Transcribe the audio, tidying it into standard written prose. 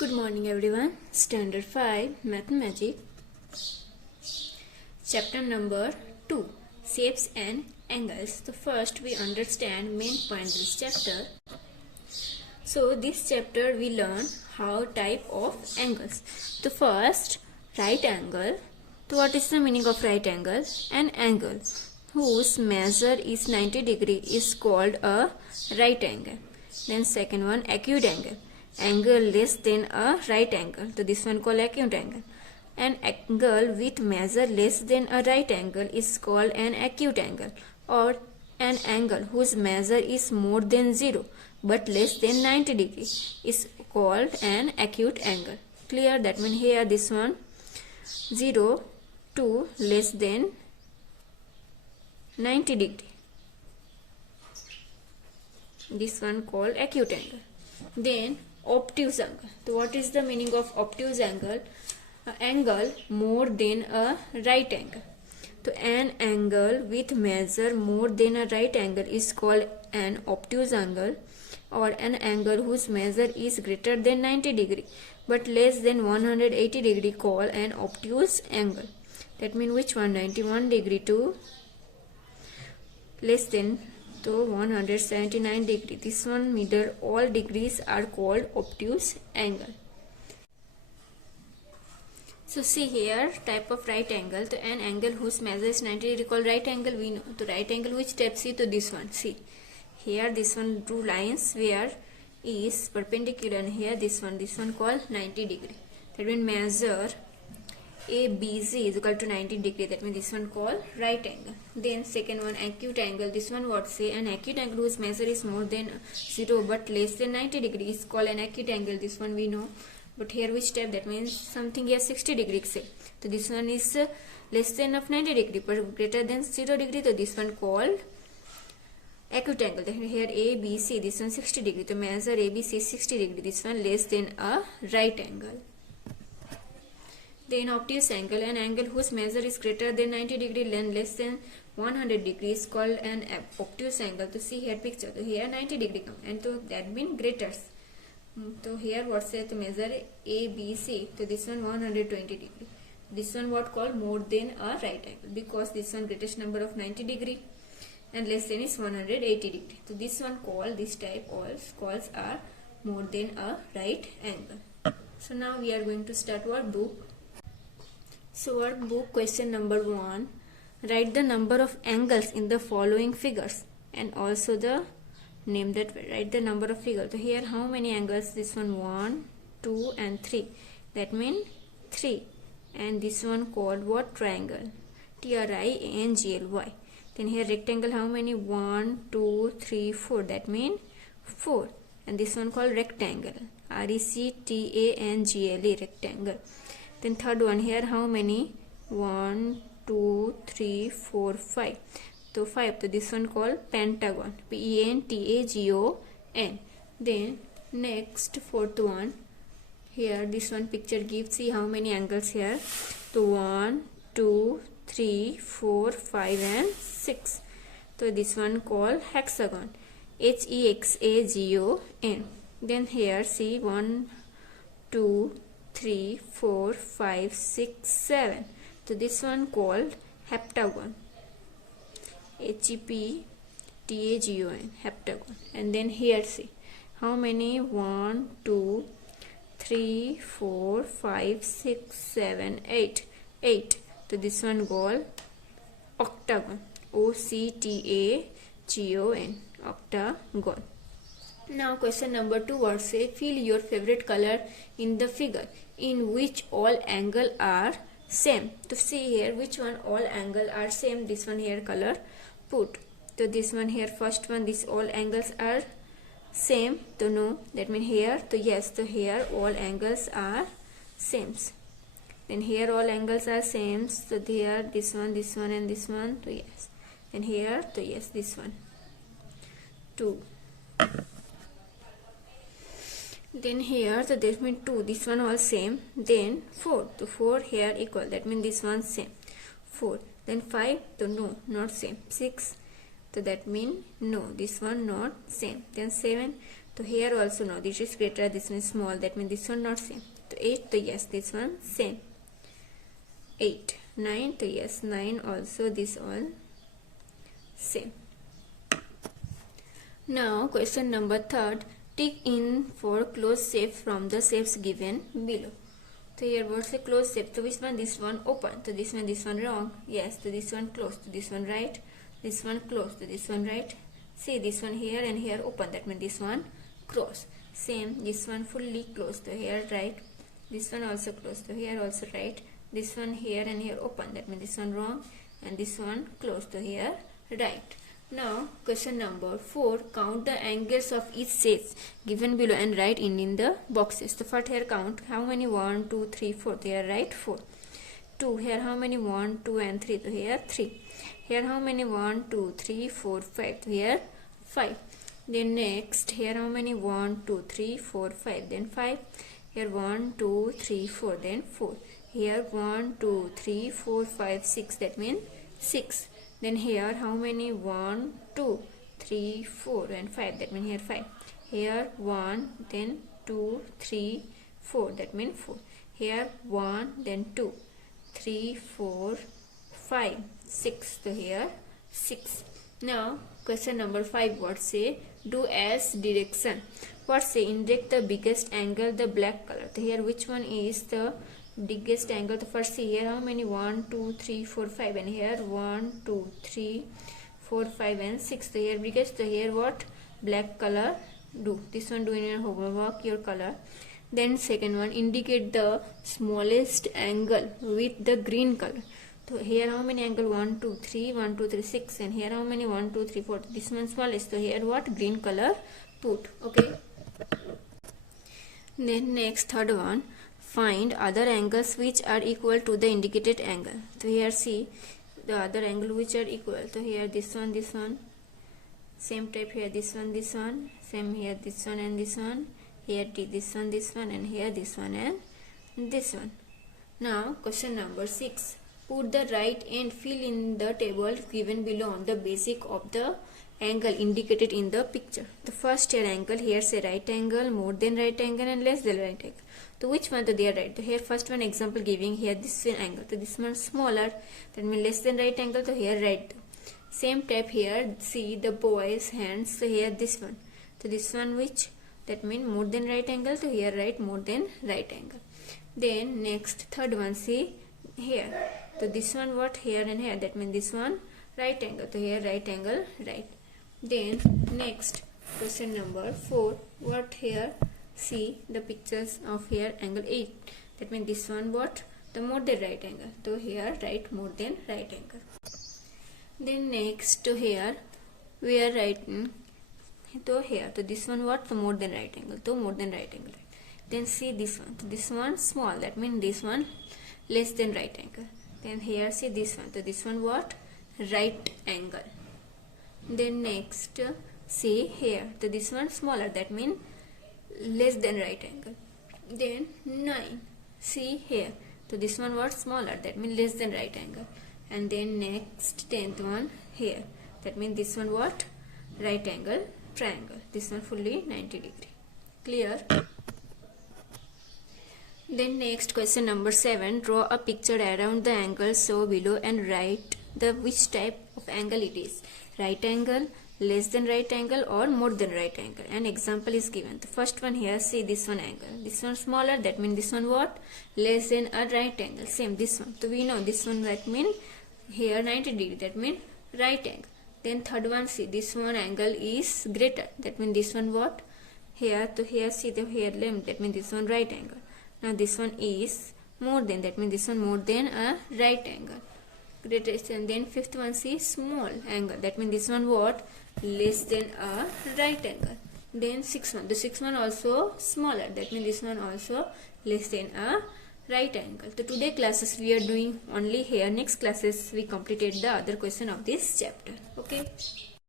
Good morning everyone. Standard 5 Mathematics. Chapter number 2 Shapes and Angles. So first we understand main point this chapter. So this chapter we learn how type of angles. The first right angle. So what is the meaning of right angle? An angle whose measure is 90 degree is called a right angle. Then second one acute angle. Angle less than a right angle. So this one called acute angle. An angle with measure less than a right angle is called an acute angle, or an angle whose measure is more than 0 but less than 90 degree is called an acute angle. Clear? That means here this one 0 to less than 90 degree. This one called acute angle. Then obtuse angle. So what is the meaning of obtuse angle? Angle more than a right angle. So an angle with measure more than a right angle is called an obtuse angle, or an angle whose measure is greater than 90 degree but less than 180 degree called an obtuse angle. That means which one? 91 degree to less than to 179 degree. This one middle, all degrees are called obtuse angle. So see here type of right angle. So an angle whose measure is 90 degree called right angle. We know the right angle which type. See to this one. See here this one two lines where is perpendicular, and here this one called 90 degree. That means measure ABC is equal to 90 degree. That means this one called right angle. Then second one acute angle. This one what say? An acute angle whose measure is more than 0 but less than 90 degree is called an acute angle. This one we know. But here which type? That means something here 60 degree say. So this one is less than of 90 degree but greater than 0 degree. So this one called acute angle. Then here ABC, this one 60 degree. So measure ABC is 60 degree. This one less than a right angle. Then obtuse angle. An angle whose measure is greater than 90 degree and less than 100 degree is called an obtuse angle. To see here picture. So here 90 degree come, and to that means greater. So here what say to measure ABC. So this one 120 degree. This one what called more than a right angle, because this one greatest number of 90 degree and less than is 180 degree. So this one called, this type all calls are more than a right angle. So now we are going to start workbook. So workbook question number 1. Write the number of angles in the following figures and also the name that way. Write the number of figures. So here how many angles? This one 1, 2 and 3. That means 3. And this one called what? Triangle. Triangle. Then here rectangle how many? 1, 2, 3, 4. That means 4. And this one called rectangle. Rectangle. Rectangle. Then third one here how many? 1, 2, 3, 4, 5. So 5. So this one called pentagon. Pentagon. Then next fourth one. Here this one picture gives. See how many angles here. So 1, 2, 3, 4, 5 and 6. So this one called hexagon. Hexagon. Then here see 1, 2, 3, 4, 5, 6, 7. So this one called heptagon. Heptagon. Heptagon. And then here see how many? 1, 2, 3, 4, 5, 6, 7, 8. 8. So this one called octagon. Octagon. Octagon. Now question number 2 what say? Fill your favorite color in the figure in which all angle are same. To see here which one all angle are same. This one here color put. So this one here first one, this all angles are same. So no, that means here. So yes, so here all angles are same. Then here all angles are same. So here this one and this one. So yes. And here so yes this one 2. Then here so that means 2. This one all same. Then 4. So 4 here equal. That means this one same. 4. Then 5. So no, not same. 6. So that means no, this one not same. Then 7. So here also no, this is greater, this one is small, that means this one not same. So 8, so yes, this one same. 8, 9, so yes, 9 also, this all same. Now question number 3, tick in for closed shape from the shapes given below. So here what's the closed shape? So which one? This one open. So this one wrong. Yes, so this one closed. So this one right. This one closed. So this one right. See, this one here and here open. That means this one closed. Same, this one fully closed. So here right. This one also closed. So here also right. This one here and here open. That means this one wrong. And this one closed. So here right. Now question number 4, count the angles of each shape given below and write in the boxes. So first here count how many 1, 2, 3, 4. Here write 4. 2, here how many 1, 2 and 3. So here 3. Here how many 1, 2, 3, 4, 5. So here 5. Then next here how many 1, 2, 3, 4, 5. Then 5. Here 1, 2, 3, 4. Then 4. Here 1, 2, 3, 4, 5, 6. That means 6. Then here how many 1, 2, 3, 4 and 5. That means here 5. Here 1, then 2, 3, 4. That means 4. Here 1, then 2, 3, 4, 5, 6. So here 6. Now question number 5, what say? Do as direction. What say? Indicate the biggest angle, the black color. So here which one is the biggest angle? The first see here how many 1, 2, 3, 4, 5 and here 1, 2, 3, 4, 5 and 6. So here biggest. So here what? Black color do. This one do in your homework, your color. Then second one, indicate the smallest angle with the green color. So here how many angle? 1, 2, 3, 1, 2, 3, 6 and here how many 1, 2, 3, 4. This one smallest. So here what? Green color put. Okay. Then next third one, find other angles which are equal to the indicated angle. So here see the other angle which are equal. So here this one, same type here this one, same here this one and this one, here this one and here this one and this one. Now question number 6, put the right and fill in the table given below on the basis of the angle indicated in the picture. The first here angle, here say right angle, more than right angle and less than right angle. So which one? So they are right. So here first one example giving here this angle. So this one smaller, that means less than right angle. So here right. Same type here, see the boy's hands. So here this one. So this one which? That means more than right angle. So here right, more than right angle. Then next third one, see here. So this one what? Here and here. That means this one right angle. So here right angle, right. Then next question number 4, what here? See the pictures of here angle 8. That means this one what? The more than right angle. So here right, more than right angle. Then next to here we are writing to here. So this one what? The more than right angle. So more than right angle. Then see this one. So this one small. That means this one less than right angle. Then here see this one. So this one what? Right angle. Then next see here. So this one smaller. That means less than right angle. Then 9. See here. So this one what? Smaller. That means less than right angle. And then next 10th one here. That means this one what? Right angle triangle. This one fully 90 degree. Clear? Then next question number 7. Draw a picture around the angle so below and write the which type of angle it is. Right angle, less than right angle or more than right angle. An example is given. The first one here, see this one angle. This one smaller, that means this one what? Less than a right angle. Same this one. So we know this one that means here 90 degree. That means right angle. Then third one, see this one angle is greater. That means this one what? Here to here, see the here limb. That means this one right angle. Now this one is more than. That means this one more than a right angle. Greatest. And then fifth one, see small angle. That means this one what? Less than a right angle. Then sixth one. The sixth one also smaller. That means this one also less than a right angle. So today classes we are doing only here. Next classes we completed the other question of this chapter. Okay.